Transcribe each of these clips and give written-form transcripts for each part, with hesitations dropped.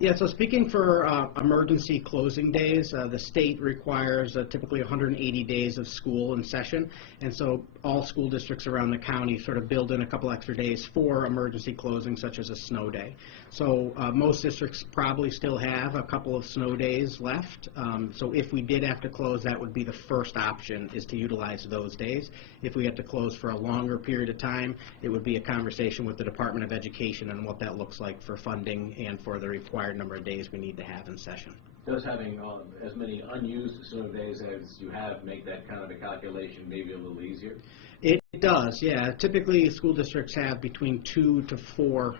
Yeah, so speaking for emergency closing days, the state requires typically 180 days of school in session, and so all school districts around the county sort of build in a couple extra days for emergency closing, such as a snow day. So most districts probably still have a couple of snow days left, so if we did have to close, that would be the first option, is to utilize those days. If we had to close for a longer period of time, it would be a conversation with the Department of Education on what that looks like for funding and for the required number of days we need to have in session. Does having as many unused snow days as you have make that kind of a calculation maybe a little easier? It does, yeah. Typically, school districts have between 2 to 4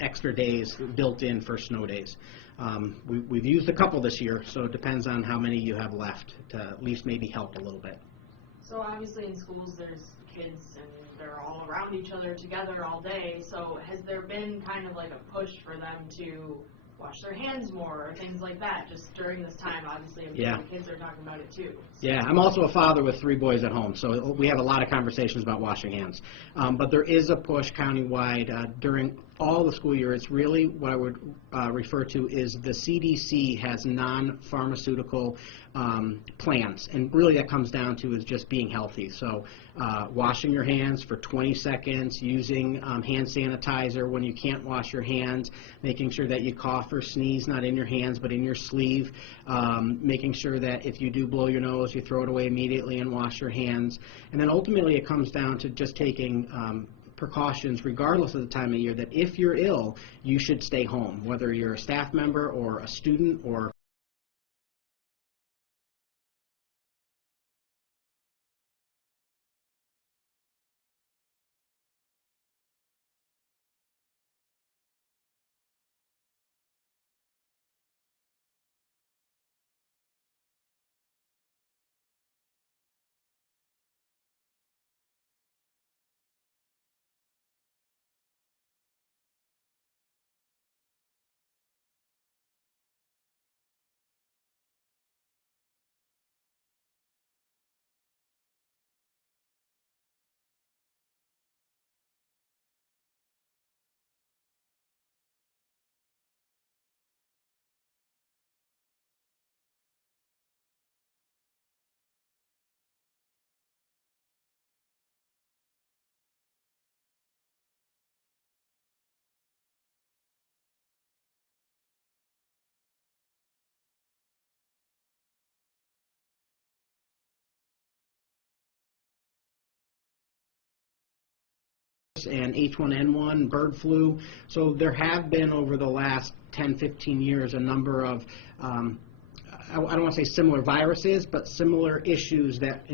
extra days built in for snow days. We've used a couple this year, so it depends on how many you have left to at least maybe help a little bit. So obviously in schools there's kids and they're all around each other together all day, so has there been kind of like a push for them to wash their hands more or things like that just during this time? Obviously, yeah. The kids are talking about it too. So. Yeah, I'm also a father with 3 boys at home, so we have a lot of conversations about washing hands. But there is a push countywide during all the school year. It's really what I would refer to is the CDC has non-pharmaceutical plans, and really that comes down to is just being healthy. So washing your hands for 20 seconds, using hand sanitizer when you can't wash your hands, making sure that you cough or sneeze not in your hands but in your sleeve, making sure that if you do blow your nose, you throw it away immediately and wash your hands. And then ultimately it comes down to just taking precautions regardless of the time of year, that if you're ill, you should stay home, whether you're a staff member or a student or and H1N1, bird flu. So there have been over the last 10-15 years a number of I don't want to say similar viruses, but similar issues that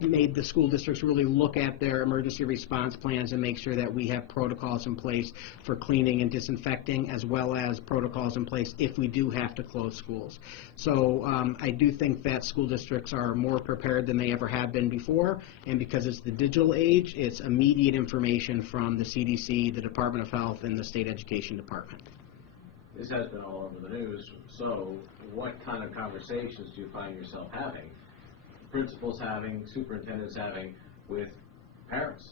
made the school districts really look at their emergency response plans and make sure that we have protocols in place for cleaning and disinfecting, as well as protocols in place if we do have to close schools. So I do think that school districts are more prepared than they ever have been before, and because it's the digital age, it's immediate information from the CDC, the Department of Health, and the State Education Department. This has been all over the news, so what kind of conversations do you find yourself having, principals having, superintendents having, with parents?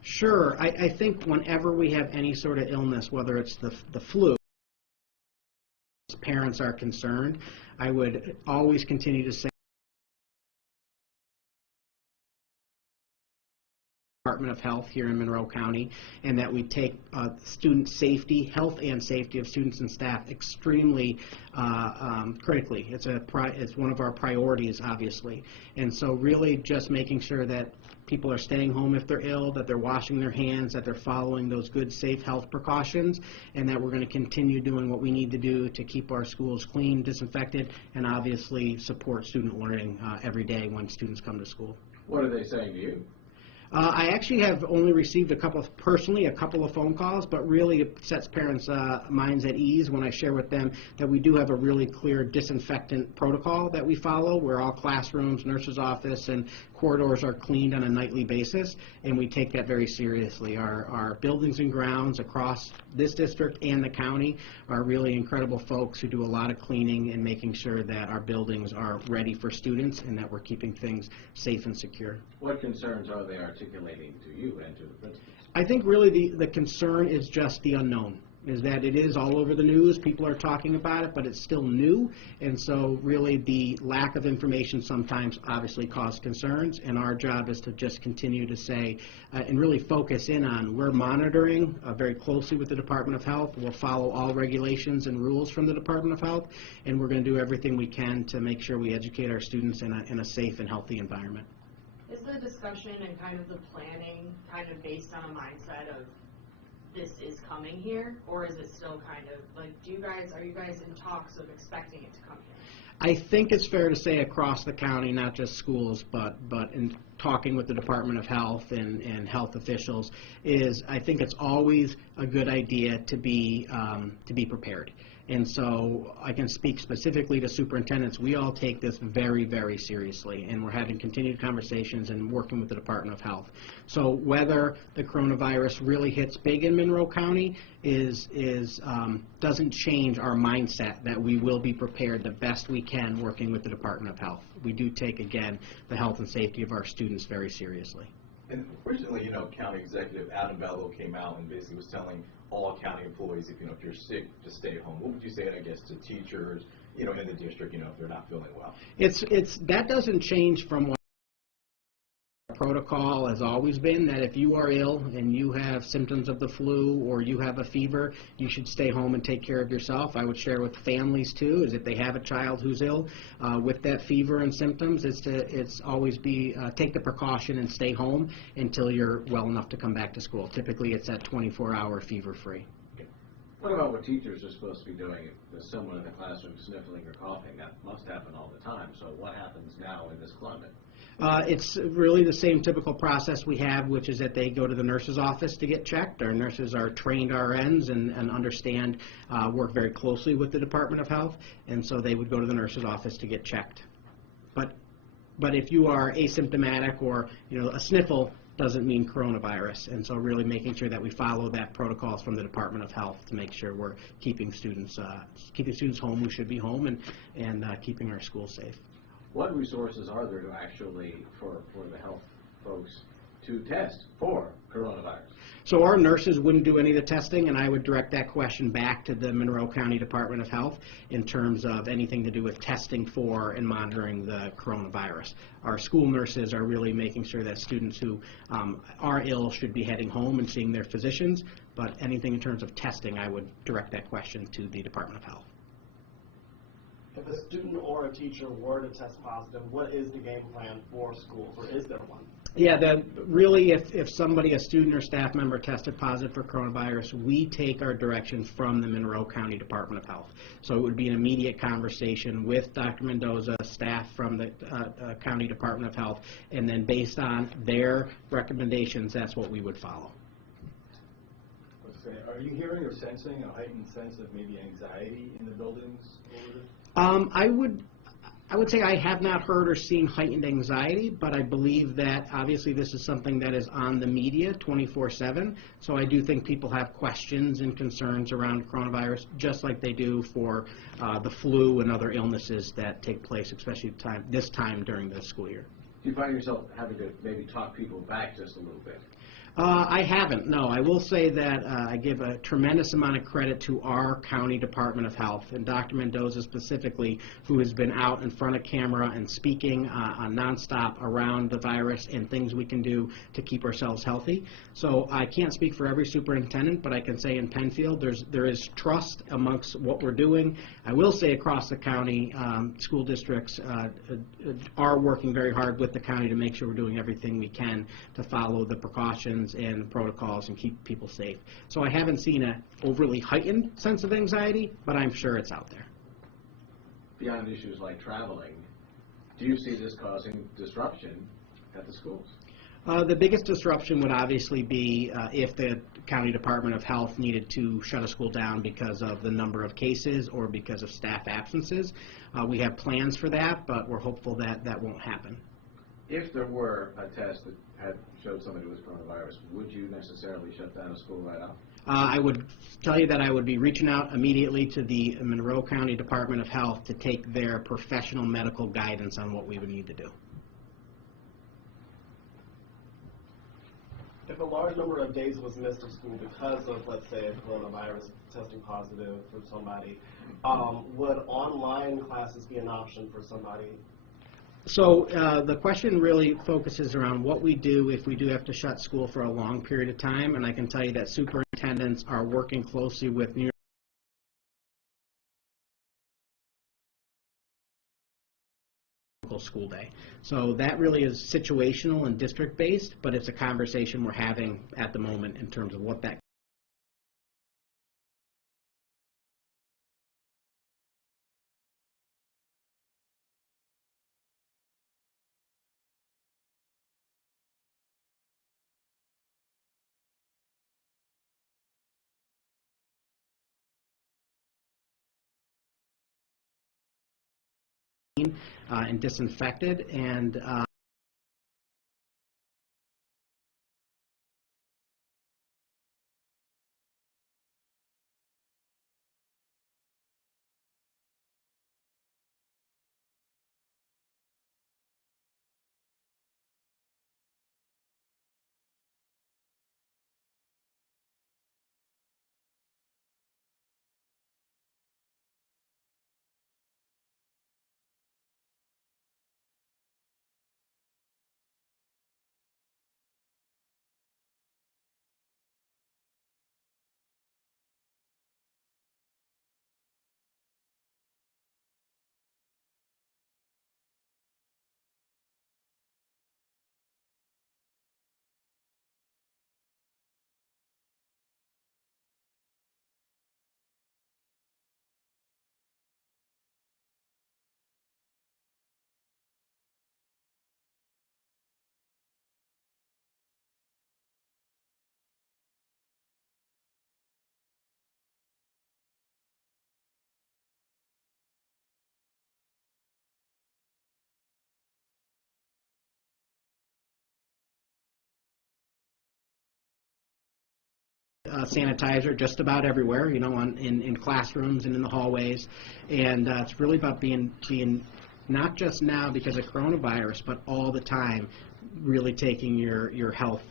Sure. I think whenever we have any sort of illness, whether it's the flu, parents are concerned, I would always continue to say Department of Health here in Monroe County, and that we take student safety, health and safety of students and staff extremely critically. It's one of our priorities, obviously, and so really just making sure that people are staying home if they're ill, that they're washing their hands, that they're following those good, safe health precautions, and that we're going to continue doing what we need to do to keep our schools clean, disinfected, and obviously support student learning every day when students come to school. What are they saying to you? I actually have only received a couple of phone calls, but really it sets parents' minds at ease when I share with them that we do have a really clear disinfectant protocol that we follow, where all classrooms, nurse's office, and corridors are cleaned on a nightly basis, and we take that very seriously. Our buildings and grounds across this district and the county are really incredible folks who do a lot of cleaning and making sure that our buildings are ready for students and that we're keeping things safe and secure. What concerns are they articulating to you and to the principals? I think really the concern is just the unknown. is that it is all over the news. People are talking about it, but it's still new, and so really the lack of information sometimes obviously causes concerns, and our job is to just continue to say and really focus in on we're monitoring very closely with the Department of Health. We'll follow all regulations and rules from the Department of Health, and we're going to do everything we can to make sure we educate our students in a safe and healthy environment. Is the discussion and kind of the planning kind of based on a mindset of this is coming here, or is it still kind of like, are you guys in talks of expecting it to come here? I think it's fair to say across the county, not just schools, but in talking with the Department of Health and health officials, is I think it's always a good idea to be prepared. And so I can speak specifically to superintendents. We all take this very, very seriously, and we're having continued conversations and working with the Department of Health. So whether the coronavirus really hits big in Monroe County doesn't change our mindset that we will be prepared the best we can working with the Department of Health. We do take, again, the health and safety of our students very seriously. And recently, County Executive Adam Bello came out and basically was telling all county employees, if you're sick, just stay at home. What would you say, I guess, to teachers, in the district, if they're not feeling well? That doesn't change from what protocol has always been, that if you are ill and you have symptoms of the flu or you have a fever, you should stay home and take care of yourself. I would share with families too, is if they have a child who's ill with that fever and symptoms, it's always take the precaution and stay home until you're well enough to come back to school. Typically it's that 24-hour fever-free. What about what teachers are supposed to be doing if there's someone in the classroom sniffling or coughing? That must happen all the time. So what happens now in this climate? It's really the same typical process we have, which is that they go to the nurse's office to get checked. Our nurses are trained RNs and understand, work very closely with the Department of Health, and so they would go to the nurse's office to get checked. But if you are asymptomatic or a sniffle doesn't mean coronavirus, and so really making sure that we follow that protocols from the Department of Health to make sure we're keeping students home who should be home and keeping our schools safe. What resources are there to actually, for the health folks to test for coronavirus? So our nurses wouldn't do any of the testing, and I would direct that question back to the Monroe County Department of Health in terms of anything to do with testing for and monitoring the coronavirus. Our school nurses are really making sure that students who are ill should be heading home and seeing their physicians, but anything in terms of testing, I would direct that question to the Department of Health. If a student or a teacher were to test positive, what is the game plan for schools, or is there one? Yeah, really, if a student or staff member tested positive for coronavirus, we take our direction from the Monroe County Department of Health. So it would be an immediate conversation with Dr. Mendoza, staff from the County Department of Health, and then based on their recommendations, that's what we would follow. Are you hearing or sensing a heightened sense of maybe anxiety in the buildings over this? I would say I have not heard or seen heightened anxiety, but I believe that obviously this is something that is on the media 24/7. So I do think people have questions and concerns around coronavirus, just like they do for the flu and other illnesses that take place, especially this time during the school year. Do you find yourself having to maybe talk people back just a little bit? I haven't, no. I will say that I give a tremendous amount of credit to our County Department of Health, and Dr. Mendoza specifically, who has been out in front of camera and speaking nonstop around the virus and things we can do to keep ourselves healthy. So I can't speak for every superintendent, but I can say in Penfield there is trust amongst what we're doing. I will say across the county, school districts are working very hard with the county to make sure we're doing everything we can to follow the precautions and protocols and keep people safe. So I haven't seen an overly heightened sense of anxiety, but I'm sure it's out there. Beyond issues like traveling, do you see this causing disruption at the schools? The biggest disruption would obviously be if the County Department of Health needed to shut a school down because of the number of cases or because of staff absences. We have plans for that, but we're hopeful that that won't happen. If there were a test that had showed somebody with coronavirus, would you necessarily shut down a school right off? I would tell you that I would be reaching out immediately to the Monroe County Department of Health to take their professional medical guidance on what we would need to do. If a large number of days was missed of school because of, let's say, coronavirus testing positive for somebody, would online classes be an option for somebody? So the question really focuses around what we do if we do have to shut school for a long period of time, and I can tell you that superintendents are working closely with New York school day. So that really is situational and district-based, but it's a conversation we're having at the moment in terms of what that and disinfected, and sanitizer just about everywhere, you know, in classrooms and in the hallways, and it's really about being not just now because of coronavirus, but all the time, really taking your health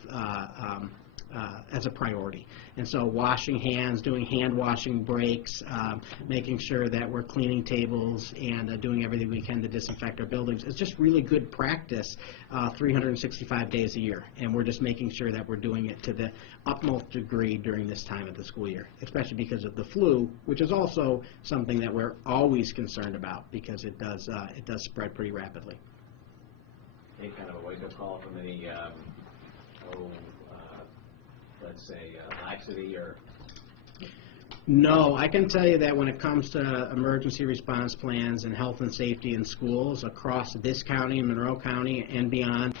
as a priority. And so washing hands, doing hand washing breaks, making sure that we're cleaning tables and doing everything we can to disinfect our buildings. It's just really good practice 365 days a year. And we're just making sure that we're doing it to the utmost degree during this time of the school year, especially because of the flu, which is also something that we're always concerned about because it does spread pretty rapidly. Any kind of a wake-up call from any, let's say, laxity or? No, I can tell you that when it comes to emergency response plans and health and safety in schools across this county, Monroe County, and beyond,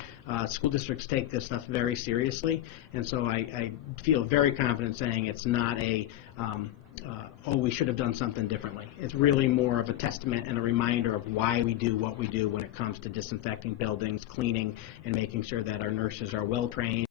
school districts take this stuff very seriously, and so I feel very confident saying it's not a, oh, we should have done something differently. It's really more of a testament and a reminder of why we do what we do when it comes to disinfecting buildings, cleaning, and making sure that our nurses are well trained